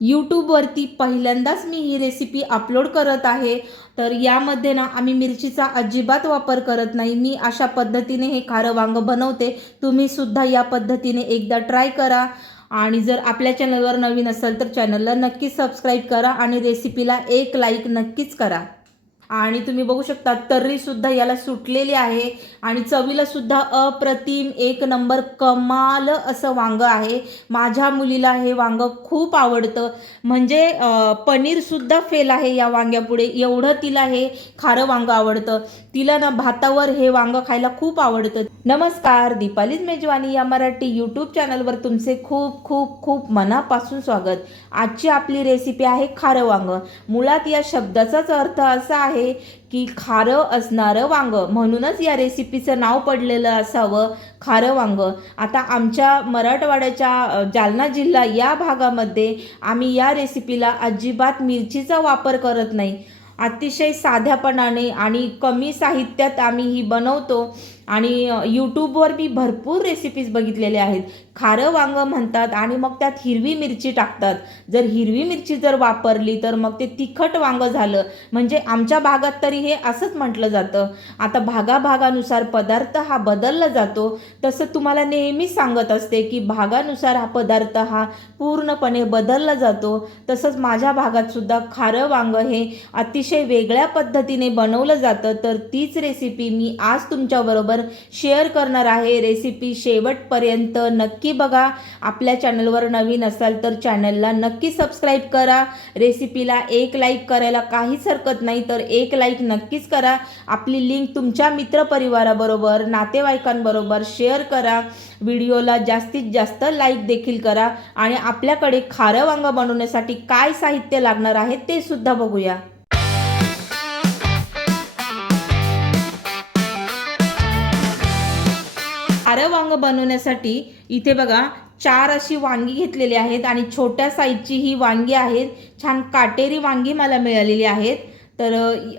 यूट्यूबवरती पहिल्यांदाच मी ही recipe upload करत आहे. तर यामध्ये ना आम्ही मिरचीचा अजिबात वापर करत नाही. मी अशा पद्धतीने हे खारं वांगं बनवते. तुम्ही सुद्धा या पद्धतीने एकदा ट्राय करा. आणि जर आपल्या चॅनलवर नवीन असाल तर चॅनलला नक्कीच सबस्क्राईब करा आणि रेसिपीला एक लाईक नक्कीच करा. आणि तुम्ही बघू शकता तर्रीसुद्धा याला सुटलेली आहे. आणि चवीला सुद्धा अप्रतिम एक नंबर कमाल असं वांगं आहे. माझ्या मुलीला हे वांगं खूप आवडतं. म्हणजे पनीरसुद्धा फेल आहे या वांग्यापुढे. एवढं तिला हे खारं वांगं आवडतं. तिला ना भातावर हे वांगं खायला खूप आवडतं. नमस्कार दीपालीज मेजवानी या मराठी यूट्यूब चॅनलवर तुमचे खूप खूप खूप मनापासून स्वागत. आजची आपली रेसिपी आहे खारं वांगं. मुळात या शब्दाचाच अर्थ असा आहे की खारं असणारं वांगं. म्हणूनच या रेसिपीचं नाव पडलेलं असावं खारं वांगं. आता आमच्या मराठवाड्याच्या जालना जिल्हा या भागामध्ये आम्ही या रेसिपीला अजिबात मिरचीचा वापर करत नाही. अतिशय साध्यापणाने आणि कमी साहित्यात आम्ही ही बनवतो. आणि यूट्यूबवर मी भरपूर रेसिपीज बघितलेल्या आहेत. खारं वांगं म्हणतात आणि मग त्यात हिरवी मिरची टाकतात. जर हिरवी मिरची जर वापरली तर मग ते तिखट वांगं झालं. म्हणजे आमच्या भागात तरी हे असंच म्हटलं जातं. आता भागाभागानुसार पदार्थ हा बदलला जातो. तसं तुम्हाला नेहमीच सांगत असते की भागानुसार हा पदार्थ हा पूर्णपणे बदलला जातो. तसंच माझ्या भागातसुद्धा खारं वांगं हे अतिशय वेगळ्या पद्धतीने बनवलं जातं. तर तीच रेसिपी मी आज तुमच्याबरोबर शेअर करणार आहे. रेसिपी शेवटपर्यंत नक्की बघा. आपल्या चॅनलवर नवीन असाल तर चॅनलला नक्की सबस्क्राईब करा. रेसिपीला एक लाईक करायला काहीच हरकत नाही तर एक लाईक नक्कीच करा. आपली लिंक तुमच्या मित्रपरिवाराबरोबर नातेवाईकांबरोबर शेअर करा. व्हिडिओला जास्तीत जास्त लाईक देखील करा. आणि आपल्याकडे खारं वांगं बनवण्यासाठी काय साहित्य लागणार आहे ते सुद्धा बघूया. खारं वांग बनवण्यासाठी इथे बघा चार अशी वांगी घेतलेली आहेत आणि छोट्या साईजची ही वांगी आहेत. छान काटेरी वांगी मला मिळालेली आहेत. तर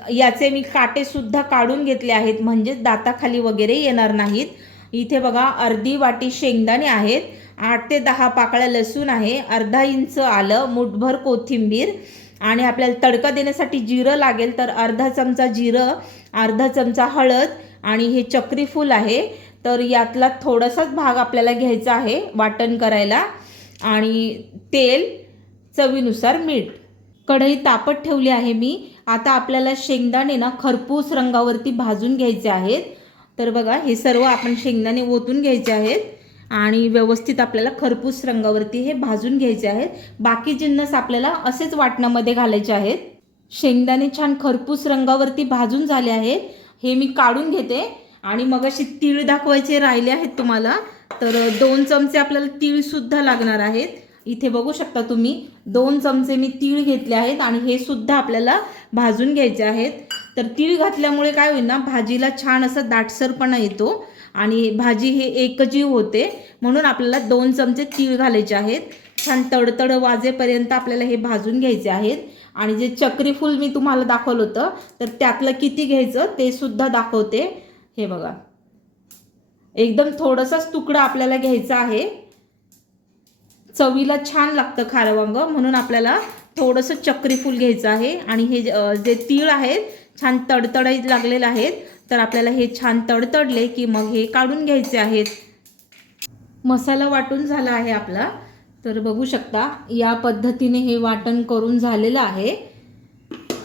याचे मी काटेसुद्धा काढून घेतले आहेत. म्हणजेच दाताखाली वगैरे येणार नाहीत. इथे बघा अर्धी वाटी शेंगदाणे आहेत. आठ ते दहा पाकळ्या लसूण आहे. अर्धा इंच आलं मुठभर कोथिंबीर. आणि आपल्याला तडका देण्यासाठी जिरं लागेल तर अर्धा चमचा जिरं अर्धा चमचा हळद आणि हे चक्रीफूल आहे. तर यातला थोडासाच भाग आपल्याला घ्यायचा आहे वाटण करायला. आणि तेल चवीनुसार मीठ. कढई तापत ठेवली आहे मी. आता आपल्याला शेंगदाणे ना खरपूस रंगावरती भाजून घ्यायचे आहेत. तर बघा हे सर्व आपण शेंगदाणे ओतून घ्यायचे आहेत. आणि व्यवस्थित आपल्याला खरपूस रंगावरती हे भाजून घ्यायचे आहेत. बाकी जिन्नस आपल्याला असेच वाटणामध्ये घालायचे आहेत. शेंगदाणे छान खरपूस रंगावरती भाजून झाले आहेत. हे मी काढून घेते. आणि मग अशी तीळ दाखवायचे राहिले आहेत तुम्हाला. तर दोन चमचे आपल्याला तीळसुद्धा लागणार आहेत. इथे बघू शकता तुम्ही दोन चमचे मी तीळ घेतले आहेत आणि हे सुद्धा आपल्याला भाजून घ्यायचे आहेत. तर तीळ घातल्यामुळे काय होईल ना भाजीला छान असा दाटसरपणा येतो आणि भाजी हे एकजीव होते. म्हणून आपल्याला दोन चमचे तीळ घालायचे आहेत. छान तडतड वाजेपर्यंत आपल्याला हे भाजून घ्यायचे आहेत. आणि जे चक्रीफूल मी तुम्हाला दाखवलं होतं तर त्यातलं किती घ्यायचं ते सुद्धा दाखवते. हे बघा. एकदम थोडंसाच तुकडा आपल्याला घ्यायचा आहे. चवीला छान लागतं खारं वांग म्हणून आपल्याला थोडंसं चक्रीफूल घ्यायचं आहे. आणि हे जे तीळ आहेत छान तडतडाईत लागलेले आहेत तर आपल्याला हे छान तडतडले की मग हे काढून घ्यायचे आहेत. मसाला वाटून झाला आहे आपला. तर बघू शकता या पद्धतीने हे वाटण करून झालेलं आहे.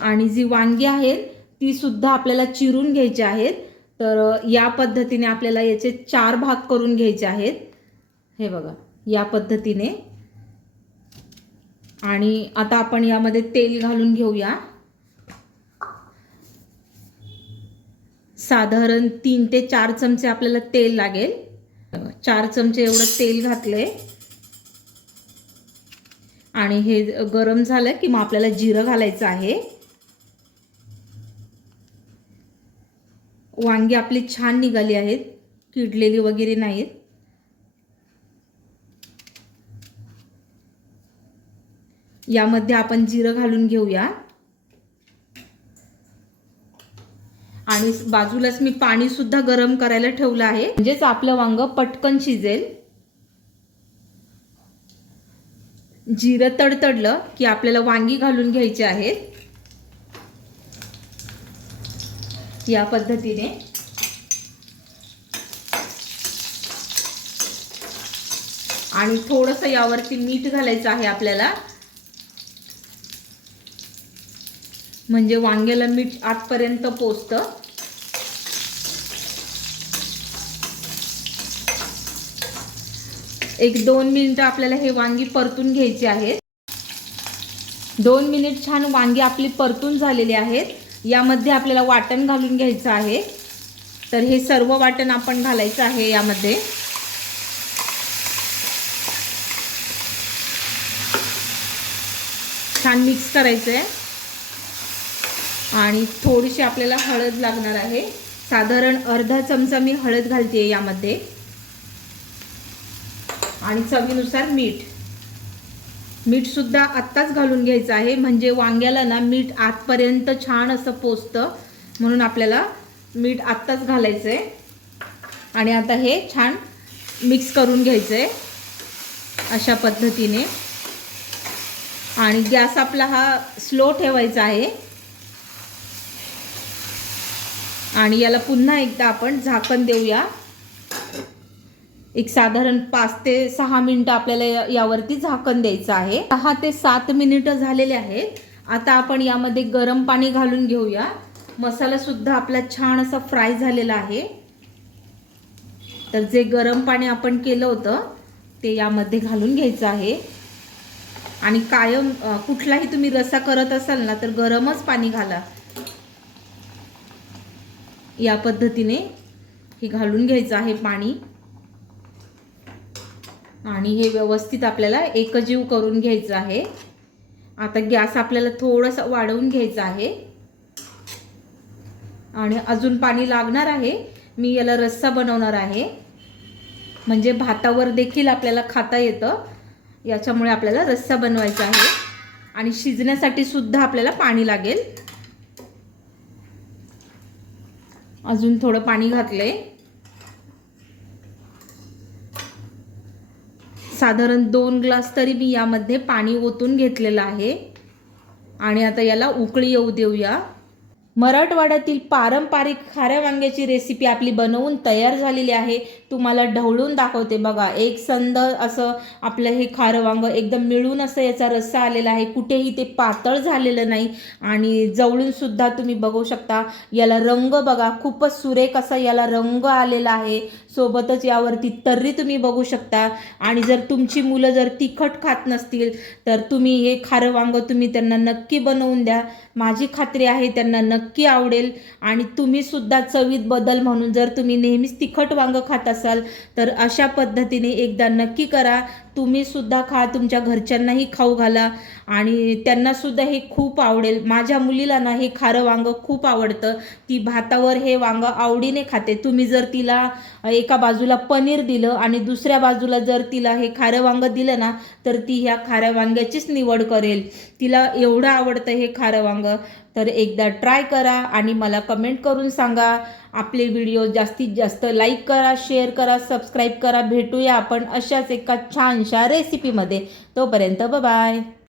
आणि जी वांगी आहेत ती सुद्धा आपल्याला चिरून घ्यायची आहेत. तर या पद्धतीने आपल्याला याचे चार भाग करून घ्यायचे आहेत. हे बघा या पद्धतीने. आणि आता आपण यामध्ये तेल घालून घेऊया. साधारण तीन ते चार चमचे आपल्याला तेल लागेल. चार चमचे एवढं तेल घातले आणि हे गरम झालं की मग आपल्याला जिरं घालायचं आहे. वांगी आपली छान निघाली आहेत. किडलेली वगैरे नाहीत. यामध्ये आपण जिरं घालून घेऊया. आणि बाजूलाच मी पाणी सुद्धा गरम करायला ठेवलं आहे. म्हणजेच आपलं वांग पटकन शिजेल. जिरं तडतडलं की आपल्याला वांगी घालून घ्यायचे आहेत. या पद्धतीने. आणि थोडंसं यावरती मीठ घालायचं आहे आपल्याला. म्हणजे वांग्याला मीठ आतपर्यंत पोचतं. एक दोन मिनिटं आपल्याला हे वांगी परतून घ्यायची आहेत. दोन मिनिट छान वांगी आपली परतून झालेली आहेत. यामध्ये आपल्याला वाटण घालून घ्यायचं आहे. तर हे सर्व वाटण आपण घालायचं आहे यामध्ये. छान मिक्स करायचं आहे आणि थोडीशी आपल्याला हळद लागणार आहे. साधारण अर्धा चमचा मी हळद घालते यामध्ये. आणि चवीनुसार मीठ. मीठसुद्धा आत्ताच घालून घ्यायचं आहे. म्हणजे वांग्याला ना मीठ आतपर्यंत छान असं पोचतं. म्हणून आपल्याला मीठ आत्ताच घालायचं आहे आणि आता हे छान मिक्स करून घ्यायचं आहे अशा पद्धतीने. आणि गॅस आपला हा स्लो ठेवायचा आहे. आणि याला पुन्हा एकदा आपण झाकण देऊया. एक साधारण पाच ते सहा मिनिटं आपल्याला यावरती झाकण द्यायचं आहे. सहा ते सात मिनिटं झालेले आहेत. आता आपण यामध्ये गरम पाणी घालून घेऊया. मसाला सुद्धा आपला छान असा फ्राय झालेला आहे. तर जे गरम पाणी आपण केलं होतं ते यामध्ये घालून घ्यायचं आहे. आणि कायम कुठलाही तुम्ही रसा करत असाल ना तर गरमच पाणी घाला. या पद्धतीने हे घालून घ्यायचं आहे पाणी. आणि हे व्यवस्थित आपल्याला एकजीव करून घ्यायचं आहे. आता गॅस आपल्याला थोडंसं वाढवून घ्यायचं आहे. आणि अजून पाणी लागणार आहे. मी याला रस्सा बनवणार आहे. म्हणजे भातावर देखील आपल्याला खाता येतं. याच्यामुळे आपल्याला रस्सा बनवायचा आहे. आणि शिजण्यासाठी सुद्धा आपल्याला पाणी लागेल. अजून थोडं पाणी घातलं आहे साधारण दोन ग्लास तरी मी यामध्ये पाणी ओतून घेतलेलं आहे. आणि आता याला उकळी येऊ देऊया. मराठवाड्यातील पारंपरिक खाऱ्या वांग्याची रेसिपी आपली बनवून तयार झालेली आहे. तुम्हाला ढवळून दाखवते बघा. एक संद असं आपलं हे खारं वांग एकदम मिळून असं याचा रस्सा आलेला आहे. कुठेही ते पातळ झालेलं नाही. आणि जवळूनसुद्धा तुम्ही बघू शकता. याला रंग बघा. खूपच सुरेख असा याला रंग आलेला आहे. सोबतच यावरती तर्री तुम्ही बघू शकता. आणि जर तुमची मुलं जर तिखट खात नसतील तर तुम्ही हे खारं वांग तुम्ही त्यांना नक्की बनवून द्या. माझी खात्री आहे त्यांना नक्की आवडेल. आणि तुम्हीसुद्धा चवीत बदल म्हणून जर तुम्ही नेहमीच तिखट वांग खात असाल तर अशा पद्धतीने एकदा नक्की करा. तुम्ही सुद्धा खा तुमच्या घरच्यांनाही खाऊ घाला. आणि त्यांना सुद्धा हे खूप आवडेल. माझ्या मुलीला ना हे खारं वांग खूप आवडतं. ती भातावर हे वांग आवडीने खाते. तुम्ही जर तिला एका बाजूला पनीर दिलं आणि दुसऱ्या बाजूला जर तिला हे खारं वांग दिलं ना तर ती ह्या खाऱ्या वांग्याचीच निवड करेल. तिला एवढं आवडतं हे खारं वांग. तर एकदा ट्राय करा आणि मला कमेंट करून सांगा. आपले व्हिडिओ जास्तीत जास्त लाईक करा शेअर करा सबस्क्राईब करा. भेटूया आपण अशाच एका छानशा रेसिपीमध्ये तोपर्यंत बाय